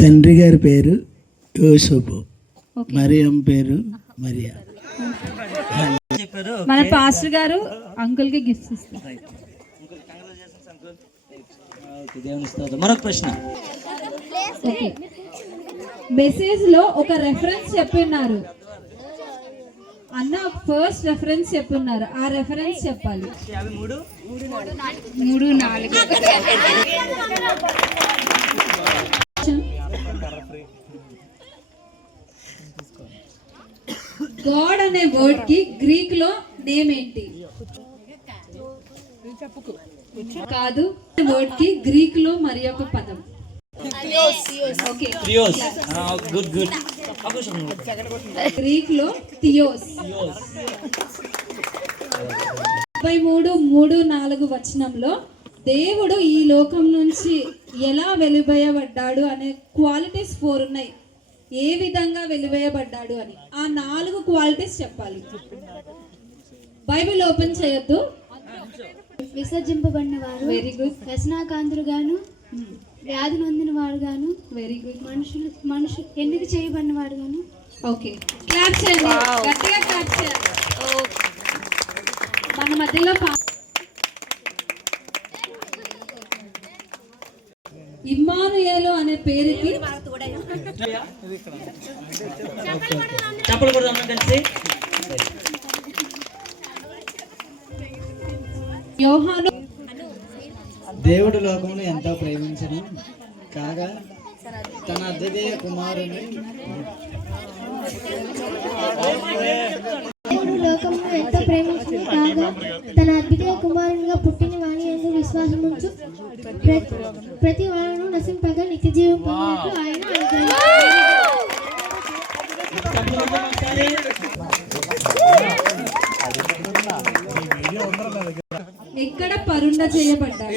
తండ్రి గారి పేరు యోసేపు, మరియమ్మ పేరు మరియా. మన పాస్టర్ గారు అంకుల్ కి గిఫ్ట్స్ ఇస్తారు. మరొక ప్రశ్న. ఓకే, మెసేజ్ లో ఒక రెఫరెన్స్ చెప్పిన్నారు అన్న, ఫస్ట్ రెఫరెన్స్ చెప్పున్నారు, ఆ రెఫరెన్స్ చెప్పాలి. 3-4 గాడ్ అనే వర్డ్ కి గ్రీక్ లో నేమ్ ఏంటి? కాదు, వర్డ్ కి గ్రీక్ లో మరి ఒక పదం. గ్రీక్ లో థియోస్. 33-4 వచనంలో దేవుడు ఈ లోకం నుంచి ఎలా వెలివేయబడ్డాడు అనే క్వాలిటీస్ 4 ఉన్నాయి. ఏ విధంగా వెలివేయబడ్డాడు అని ఆ 4 క్వాలిటీస్ చెప్పాలి. బైబిల్ ఓపెన్ చేయొద్దు. విసర్జింపబడిన వారు, వెరీ గుడ్. వ్యసనాకాంతులు గాను, వ్యాధి నొందిన వాడు గాను, వెరీ గుడ్. మనుషులు ఎందుకు చేయబడిన వాడు గాను. ఓకే, క్లాప్ చేయండి, గట్టిగా క్లాప్ చేయండి. మన మధ్యలో ఇమ్మానుయేలు అనే పేరుకి యోహాను. దేవుడు లోకమును ఎంతో ప్రేమించను కాగా తన అద్వితీయ కుమారుని దేవుడు లోకమును ఎంతో ప్రేమించను కాగా తన అద్వితీయ కుమారునిగా పుట్టిన వాని యందు విశ్వాసముంచు ప్రతి వాడును నశింపగా నిత్య జీవం పొందినట్లు ఆయన ఎక్కడ పరుండ చేయబడ్డాడు?